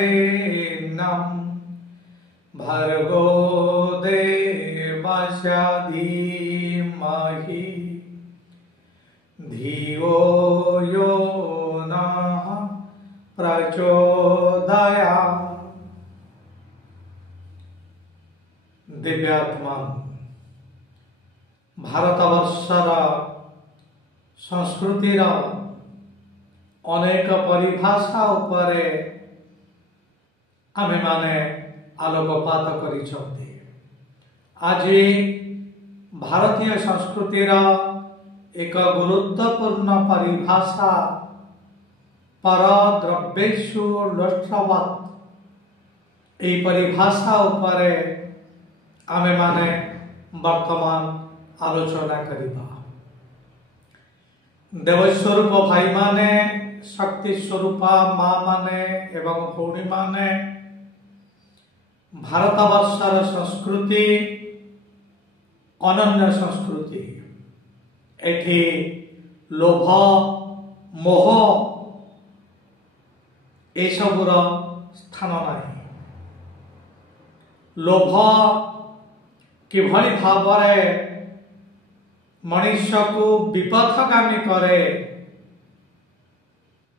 वरेण्यं भर्गो देवस्य धीमहि धियो यो नः प्रचोदयात्। दिव्यात्मा भारतवर्षर संस्कृतिर अनेक परिभाषा उपरे आमे माने आलोकपात करिछन्ति। आज भारतीय संस्कृतिर एक गुरुत्वपूर्ण परिभाषा परद्रव्येषु लोष्टवत्। एई परिभाषा उपरे आमे माने वर्तमान आलोचना करिबा। देवस्वरूप भाई माने, शक्ति स्वरूपा माँ माने एवं भौणी माने भारतवर्षर संस्कृति अनन्य संस्कृति। एठी लोभ मोह एसबुर स्थान नहीं। लोभ किभली भावरे मनुष्य को विपथगामी करे,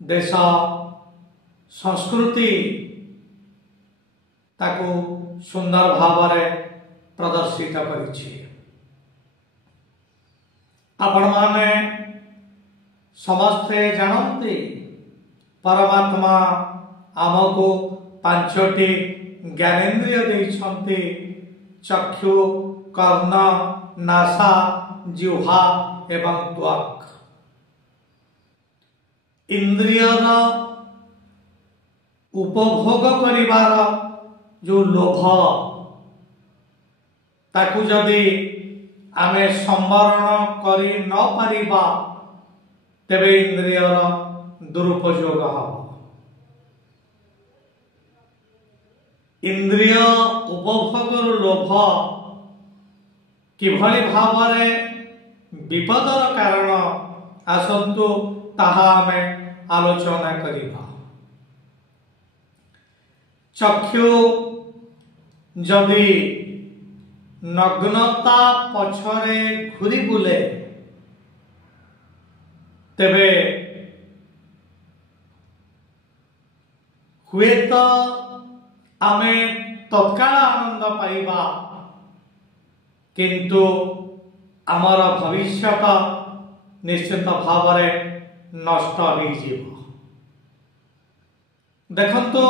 देश संस्कृति ताकू सुंदर भावरे प्रदर्शित करिछि। आपण माने समस्ते जानती परमात्मा आमको पांचटी ज्ञानेन्द्रिय देइछन्ति। चक्षु, कर्ण, नासा, जिह्वा एवं त्वक। इंद्रियर उपभोग करिवार जो लोभ ताकू जदि आमे संवरण करि न पारिबा तेबे इंद्रियर दुरुपयोग हब। इंद्रिय उपभोगर लोभ किभली भावरे विपदर कारण आसंतु ताहा आमे आलोचना करिबा। चक्षु जदि नग्नता पछरे घुरी बुले तेबे हुए तो आमे तत्काल आनंद पाइबा, किंतु आमर भविष्यत निश्चित भावरे नष्ट हो जीव। देखंतु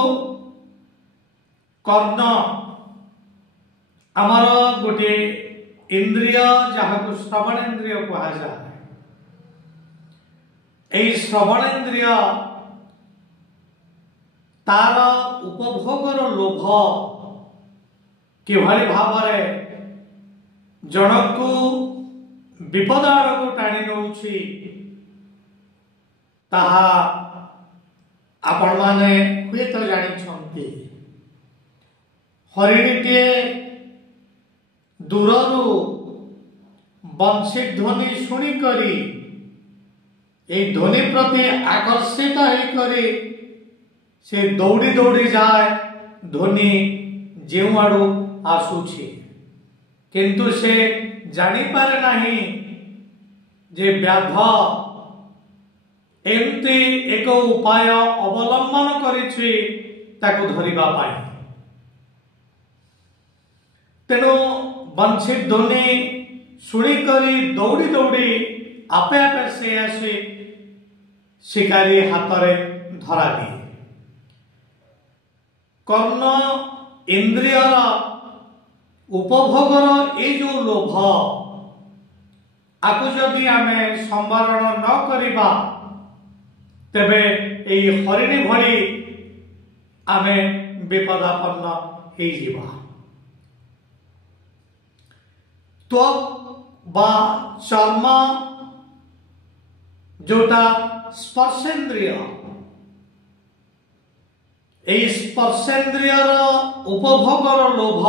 कर्ण आमर गोटे इंद्रिय जहां श्रवण इंद्रिय कहा जाए। एई श्रवण इंद्रिय तार उपभोगर लोभ किभली भावरे जनकू विपद आड़क टाणी नौछि ताहा आपण माने हुए तो जानी छंती। हरिणीटे दूररू बंशी ध्वनि शुणी करी ए ध्वनि प्रति आकर्षित होई से दौड़ी दौड़ी जाए ध्वनि जेउ आड़ू आसुछि, किंतु से जानी पारे नहीं जे व्याध एमती एक उपाय अवलंबन करिछि ताकू धरिबा पाई। तेणु बंशी ध्वनि शुणी करी दौड़ी दौड़ी आपे आपे से आसी शिकारी हाथरे धरा दिए। कर्ण इंद्रियर उपभोगर ये जो लोभ आकु जदि आमे संवरण न करिबा तेबे एई हरिणी भली आमे विपदापन्न हो जीवा। त्वक बा चर्म जोटा स्पर्शेन्द्रिय, एई स्पर्शेन्द्रियर उपभोगर लोभ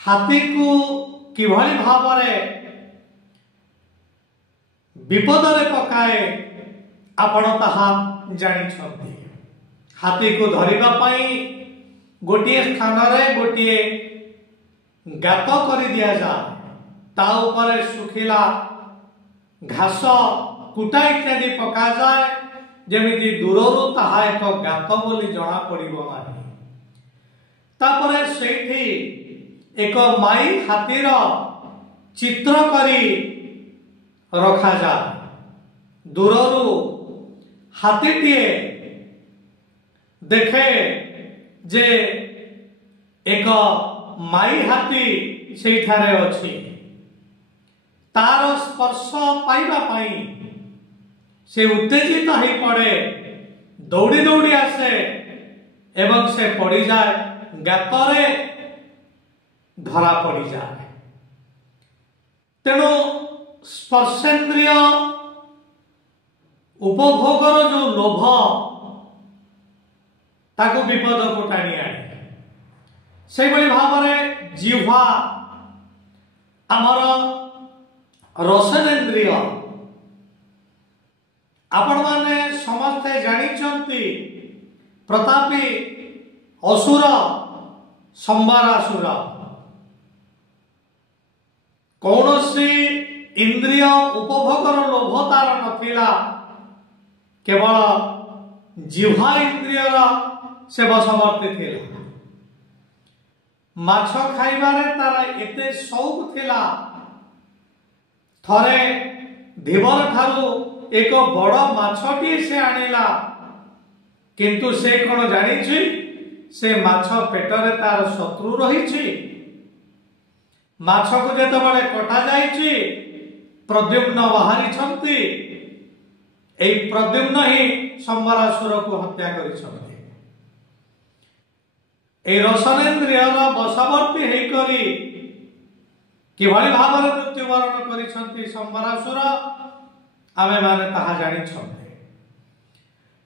हाथी को किभली भावरे विपदरे पकाए आपण ताहा जानिछन्ति। हाथी को धरिबा पाई गोटिए स्थान रे गोटिए गात कर दिया जाए, ता ऊपर सुखिला घास कुटा इत्यादि पका जाए, जेमिति दूररू ताहा एक गात बोली जना पड़िबो नाही। तापरे सेठी एक माई हाथीर चित्र करी रखा जाए। दूररू हाथीटीए देखे जे एक माई हाथी सेठारे अछि, तार स्पर्श पाइबा पाई से उत्तेजित हो पड़े, दौड़ी दौड़ी आसे एवं से पड़ी जाए, गातरे धरा पड़ी जाए। तेणु स्पर्शेन्द्रिय उपभोगर जो लोभ ताको विपद को टाणी आने, से भाव में जिह्वा आमर रसनेन्द्रिय आपण माने समस्ते जानिचंती प्रतापी असुर संबारासुर कौनसी इंद्रिय उपभोगर लोभ तार नथिला, केवल जिह्वा इंद्रियर से बशवर्ती थिला। माछ खाइबारे तार एते शौक थिला, थरे धीवर ठारू एक बड़ माछटी से आनिला, किंतु से कौन जानिछि से माछ पेटरे तार शत्रु रहिछि। माछ को जेतेबेले कटा जाइछि, प्रद्युम्न बाहरिछंती, एई प्रद्युम्न ही संबरासुर को हत्या करिछंती। ए रसनेन्द्रियर बशवर्ती हेई करी किभଳି भाବରେ मृत्युवरण करिछंती संबरासुर आमे माने ताहा जानिछंती।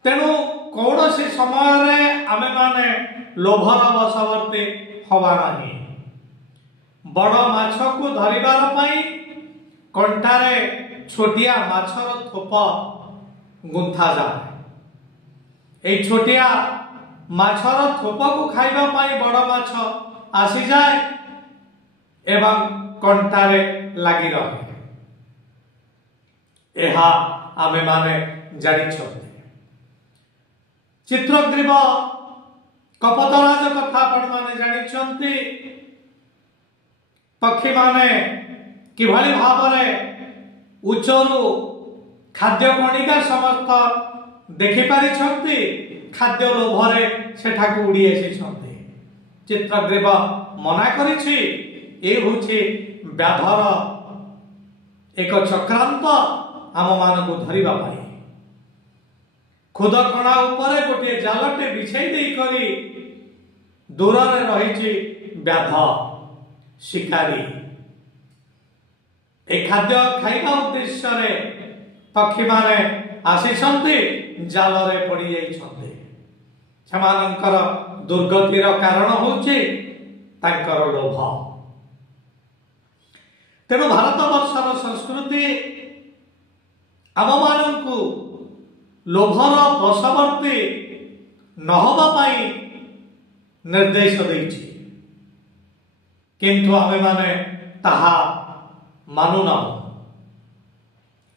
तेणु कौनसी समय रे आमे माने लोभर बशवर्ती हवा नाही। बड़ माछ को धरिबार पई कंटारे छोटिया माछर थोप गुंथा जाए। ए छोटिया माछर थोप को खाइबा पई बड़ माछ आसी जाए एवं कंटारे लागि रहे। एहा आमे माने जानिछंती। चित्रग्रीव कपतराज कथा आपण माने जानिछंती। पक्षी माने किभଳି भावरे उच्चरू खाद्य कणिका समस्त देखि पारिछंती, खाद्य लोभरे सेठाकू उड़ी आसिछंती। चित्रग्रीव मना करिछि, ए होछि व्याधर एक चक्रांत आम मानकू धरिबा पाई। खुद कणा उपरे गोटे जालटे बिछाई देई करी दूर रे रहिछि व्याध शिकारी। ए खाद्य खाइबा उद्देश्य रे पक्षी माने आसिछंती, जाल रे पड़ी जाइछंती। सेमानंकर दुर्गतिर कारण होछि तांकर लोभ। तेणु भारत वर्षर संस्कृति आम मानकू लोभर बशवर्ती नहबा पाई निर्देश देइछि, किंतु आमे माने ताहा मानुना।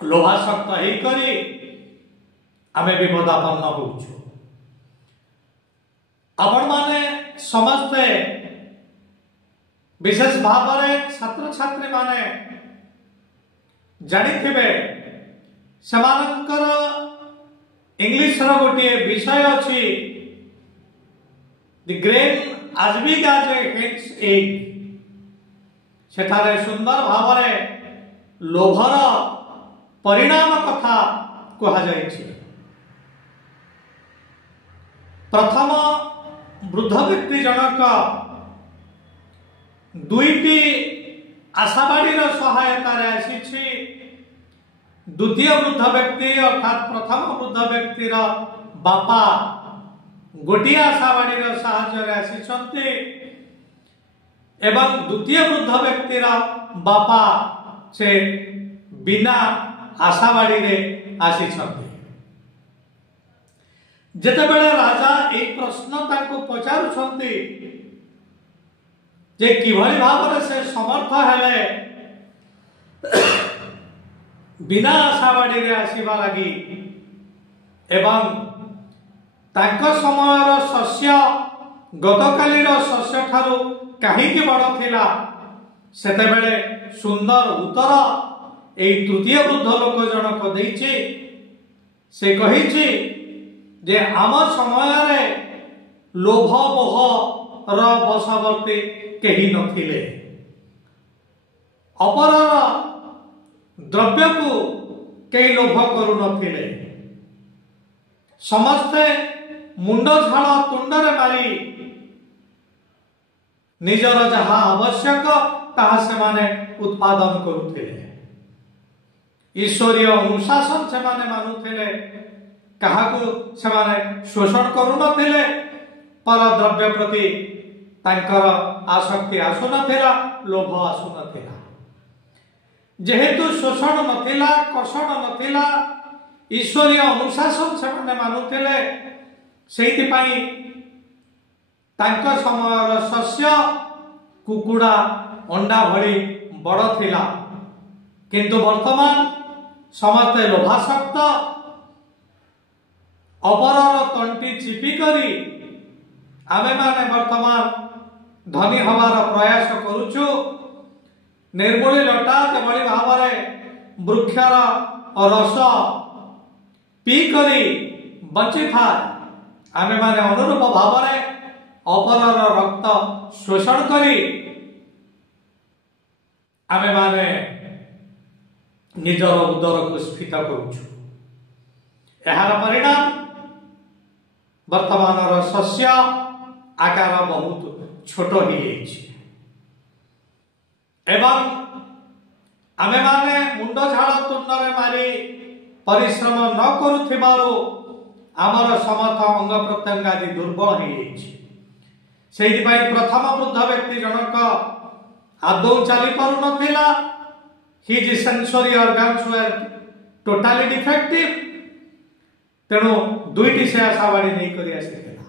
लोभासक्त हेई करी आमे विपदापन्न होउछु। आपण माने समस्ते विशेष भाव में छात्र छात्री माने जानिथिबे, सेमानंकर इंग्लिश रो गोटे विषय अछि the grain as big as a hen's egg। सेठारे सुंदर भाव में लोभर परिणाम कथा कहा जाइछि। प्रथम वृद्ध व्यक्ति जनक दुईटी आशाबाड़ी सहायता आसी। द्वितीय वृद्ध व्यक्ति अर्थात प्रथम वृद्ध व्यक्तिर बापा गोटे आशाबाड़ी साहाय्य आसी एवं द्वितीय वृद्ध व्यक्तिर बापा से बिना आशाबाड़ी आसी। जेतेबेले राजा এই প্রশ্ন তাকে পচারুছন্তি যে কিভাবে ভাবে সে সমর্থ হেলে বিনা আশাবাড়ি আসিবা লাগি এবং তাঙ্ক সময়ের শস্য গতকালির শস্য ঠারু কাহিকি বড় থিলা সেতেবেলে সুন্দর উত্তর এই তৃতীয় বৃদ্ধ লোক জনক দেইছি সে কহিছি যে আম সমୟରେ লোভ মোহ র বশবর্তী কেহি নথিলে অপরର দ্রব্যକୁ କେହି ଲୋଭ କରୁନଥିଲେ ସମସ୍ତେ ମୁଣ୍ଡ ଝାଳ ତୁଣ୍ଡରେ ମାରି ନିଜର ଯାହା ଆବଶ୍ୟକ ତାହା ସେମାନେ ଉତ୍ପାଦନ କରୁଥିଲେ ଈଶ୍ୱରୀୟ ଅନୁଶାସନ ସେମାନେ ମାନୁଥିଲେ କାହାକୁ ସେମାନେ ଶୋଷଣ କରୁନଥିଲେ ପର ଦ୍ରବ୍ୟ ପ୍ରତି ତାଙ୍କର ଆସକ୍ତି ଆସୁନଥିଲା ଲୋଭ ଆସୁନଥିଲା ଯେହେତୁ ଶୋଷଣ ନଥିଲା କଷଣ ନଥିଲା ଈଶ୍ୱରୀୟ ଅନୁଶାସନ ସେମାନେ ମାନୁଥିଲେ ସେଇଥିପାଇଁ ତାଙ୍କ ସମୟର ଶସ୍ୟ କୁକୁଡ଼ା ଅଣ୍ଡା ଭଳି ବଡ଼ ଥିଲା କିନ୍ତୁ ବର୍ତ୍ତମାନ ସମସ୍ତେ ଲୋଭାସକ୍ତ ଅପରର ତଣ୍ଟି ଚିପି କରି ଆମେମାନେ ବର୍ତ୍ତମାନ ଧନୀ ହେବାର ପ୍ରୟାସ କରୁଛୁ ନିର୍ମୂଳି ଲଟା ଯେଭଳି ଭାବରେ ବୃକ୍ଷର ରସ ପିଇ କରି ବଞ୍ଚିଥାଏ ଆମେମାନେ ଅନୁରୂପ ଭାବରେ ଅପରର ରକ୍ତ ଶୋଷଣ କରି ଆମେମାନେ ନିଜର ଉଦରକୁ ସ୍ଫୀତ କରୁଛୁ ଏହାର ପରିଣାମ ବର୍ତ୍ତମାନର ଶସ୍ୟ ଆକାର ବହୁତ ଛୋଟ ହୋଇଯାଇଛି ଏବଂ ଆମେମାନେ ମୁଣ୍ଡ ଝାଳ ତୁଣ୍ଡରେ ମାରି ପରିଶ୍ରମ ନ କରୁଥିବାରୁ ଆମର ସମସ୍ତ ଅଙ୍ଗ ପ୍ରତ୍ୟଙ୍ଗ ଆଦି ଦୁର୍ବଳ ହୋଇଯାଇଛି ସେଇଥିପାଇଁ ପ୍ରଥମ ବୃଦ୍ଧ ବ୍ୟକ୍ତି ଜଣକ ଆଦୌ ଚାଲି ପାରୁନଥିଲା his sensory organs were totally defective ତେଣୁ ଦୁଇଟି ସେ ଆଶାବାଡ଼ି ନେଇକରି ଆସିଥିଲା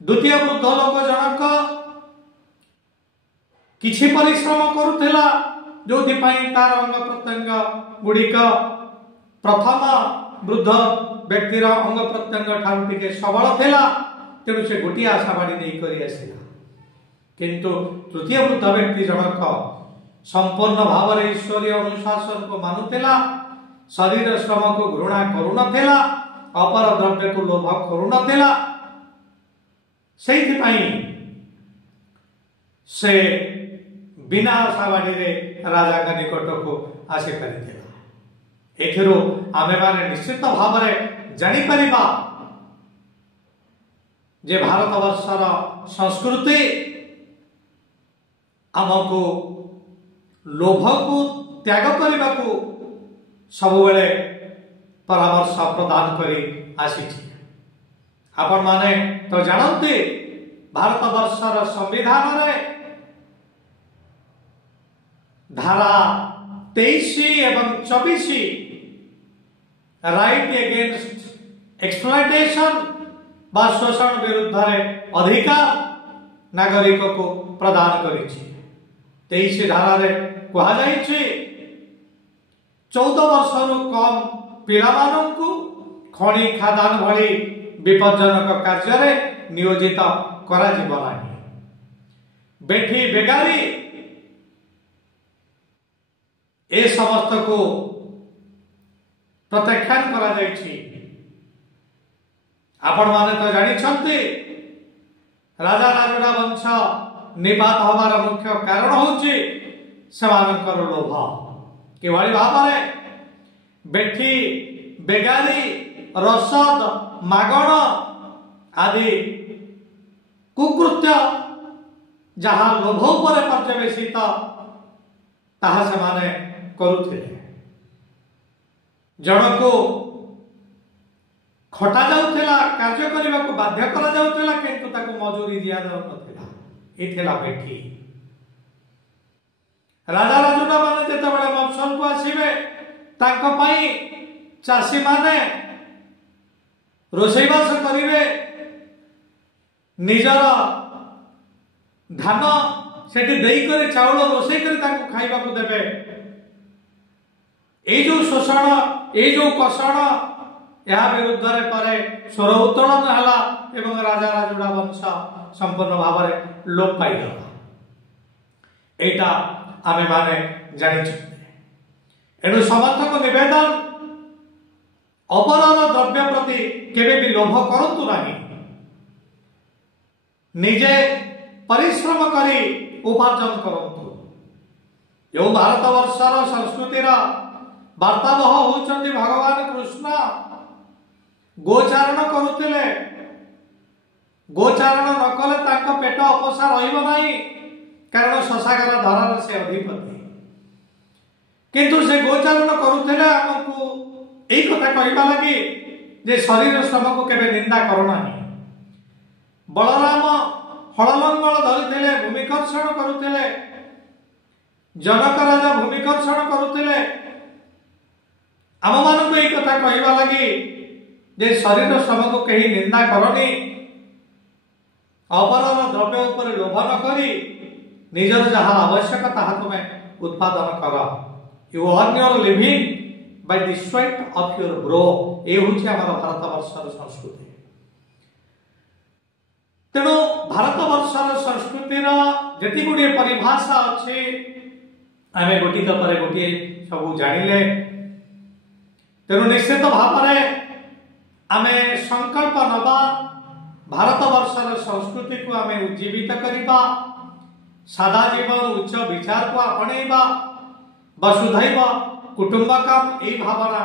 ଦ୍ୱିତୀୟ ବୃଦ୍ଧ ଲୋକ ଜଣକ କିଛି ପରିଶ୍ରମ କରୁଥିଲା ଯୋଉଥିପାଇଁ ତାର ଅଙ୍ଗ ପ୍ରତ୍ୟଙ୍ଗ ଗୁଡ଼ିକ ପ୍ରଥମ ବୃଦ୍ଧ ବ୍ୟକ୍ତିର ଅଙ୍ଗ ପ୍ରତ୍ୟଙ୍ଗ ଠାରୁ ଟିକେ ସବଳ ଥିଲା ତେଣୁ ସେ ଗୋଟିଏ ଆଶାବାଡ଼ି ନେଇକରି ଆସିଲା କିନ୍ତୁ ତୃତୀୟ ବୃଦ୍ଧ ବ୍ୟକ୍ତି ଜଣକ ସମ୍ପୂର୍ଣ୍ଣ ଭାବରେ ଈଶ୍ୱରୀୟ ଅନୁଶାସନକୁ ମାନୁଥିଲା ଶରୀର ଶ୍ରମକୁ ଘୃଣା କରୁନଥିଲା ଅପର ଦ୍ରବ୍ୟକୁ ଲୋଭ କରୁନଥିଲା ସେଇଥିପାଇଁ ସେ ବିନା ଆଶାବାଡ଼ିରେ ରାଜାଙ୍କ ନିକଟକୁ ଆସିପାରିଥିଲା ଏଥିରୁ ଆମେମାନେ ନିଶ୍ଚିତ ଭାବରେ ଜାଣିପାରିବା ଯେ ଭାରତବର୍ଷର ସଂସ୍କୃତି ଆମକୁ ଲୋଭକୁ ତ୍ୟାଗ କରିବାକୁ ସବୁବେଳେ ପରାମର୍ଶ ପ୍ରଦାନ କରି ଆସିଛି ଆପଣମାନେ ତ ଜାଣନ୍ତି ଭାରତବର୍ଷର ସମ୍ବିଧାନରେ ଧାରା 23 ଏବଂ 24 ରାଇଟ୍ ଏଗେନ୍ଷ୍ଟ ଏକ୍ସପ୍ଲଏଟେସନ ବା ଶୋଷଣ ବିରୁଦ୍ଧରେ ଅଧିକାର ନାଗରିକକୁ ପ୍ରଦାନ କରିଛି 23 ଧାରାରେ କୁହାଯାଇଛି 14 ବର୍ଷରୁ କମ୍ ପିଲାମାନଙ୍କୁ ଖଣି ଖାଦାନ ଭଳି ବିପଜ୍ଜନକ କାର୍ଯ୍ୟରେ ନିୟୋଜିତ କରାଯିବ ନାହିଁ ବେଠି ବେଗାରୀ ଏ ସମସ୍ତକୁ ପ୍ରତ୍ୟାଖ୍ୟାନ କରାଯାଇଛି ଆପଣମାନେ ତ ଜାଣିଛନ୍ତି ରାଜା ରାଜୁଡ଼ା ବଂଶ ନିପାତ ହେବାର ମୁଖ୍ୟ କାରଣ ହେଉଛି ସେମାନଙ୍କର ଲୋଭ କିଭଳି ଭାବରେ ବେଠି ବେଗାରୀ ରସଦ ମାଗଣ ଆଦି କୁକୃତ୍ୟ ଯାହା ଲୋଭ ଉପରେ ପର୍ଯ୍ୟବେସିତ ତାହା ସେମାନେ କରୁଥିଲେ ଜଣକୁ ଖଟା ଯାଉଥିଲା କାର୍ଯ୍ୟ କରିବାକୁ ବାଧ୍ୟ କରାଯାଉଥିଲା କିନ୍ତୁ ତାକୁ ମଜୁରୀ ଦିଆଯାଉନଥିଲା ଏ ଥିଲା ବେଠି ରାଜା ରାଜୁଡ଼ା ମାନେ ଯେତେବେଳେ ମଫସଲକୁ ଆସିବେ ତାଙ୍କ ପାଇଁ ଚାଷୀମାନେ ରୋଷେଇବାସ କରିବେ निजर धान सेठी देई करे चाउल रोषे करे ताको खाइबा को देबे। ए जो शोषण ए जो कषण या विरुद्ध रे परे स्वर उत्तोलन हला एवं राजा राजुड़ा वंश संपूर्ण भाव में लोप पाई गला। एटा आमे माने जानि छ। एनु समर्थक निवेदन अपरर द्रव्य प्रति केबे भी लोभ करंतु नाही। निजे परिश्रम करी उपार्जन करंतु। यो भारत वर्षर संस्कृतिर वार्तावह होचंदी भगवान कृष्ण। गोचारण करुतिले, गोचारण न कले ताको पेट अपसा रहिबो नाही, कारण शशागर धरार से अधिपति। किंतु से गोचारण करुतिले हमकु एई कथा कहिबा लागि जे शरीर श्रम को केबे निंदा करो नाही। बलराम हललंगल धरिथिले, भूमिकर्षण करुथिले, जनक राजा भूमिकर्षण करुथिले। आम मानक एई कथा कहिबा लागि जे शरीर श्रम को कहीं निंदा करनी, अपरर द्रव्य उपर लोभ न करी निजर जहाँ आवश्यक ताहा तुमे उत्पादन कर। You earn your living by the sweat of your brow. ए होछि हमर भारत वर्षर संस्कृति। तेणु भारत वर्षर संस्कृतिर जेति गुडी परिभाषा अछि आमे गोटी पर गोटी सब जानिले। तेणु निश्चित भाव में आमे संकल्प नबा भारत वर्षर संस्कृति को आमे उज्जीवित करिबा, सादा जीवन उच्च विचार को आपणेबा, वसुधैव कुटुंबकम एई भावना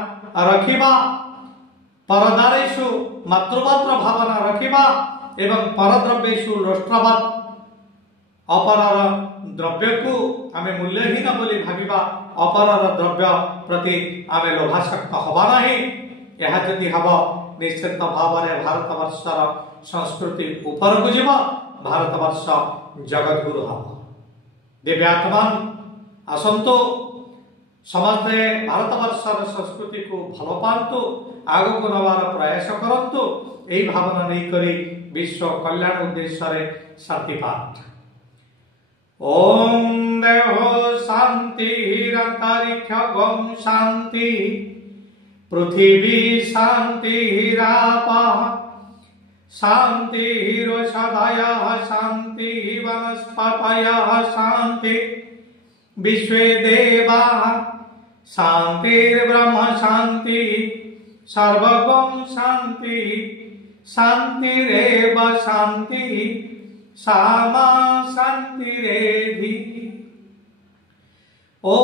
रखिबा, परदारेषु मातृवत्र भावना रखिबा एवं परद्रव्येषु लोष्ट्रवत् अपरर द्रव्य को आमे मूल्यहीन बोली भाबिबा, अपरर द्रव्य प्रति आमे लोभासक्त हबा नाही। यह जदि हब निश्चित भाव में भारत वर्षर संस्कृति ऊपर को जीव। भारत वर्ष जगत गुरु हम दिव्यात्मान आसंतु समस्ते भारत वर्षर संस्कृति को भल पातु, आग को नवार प्रयास करंतु। एई भावना नहीं करी विश्व कल्याण उद्देश्य रे शांति पाठ। ओम देहो शांति अंतरिक्ष गम शांति, पृथिवी शांति रापा शांति रोषधयः शांति वनस्पतयः शांति विश्वे देवाः शांतिर्ब्रह्म शांति सर्वगम शांति शांतिरेव शांति सामा शांतिरेधि। ओ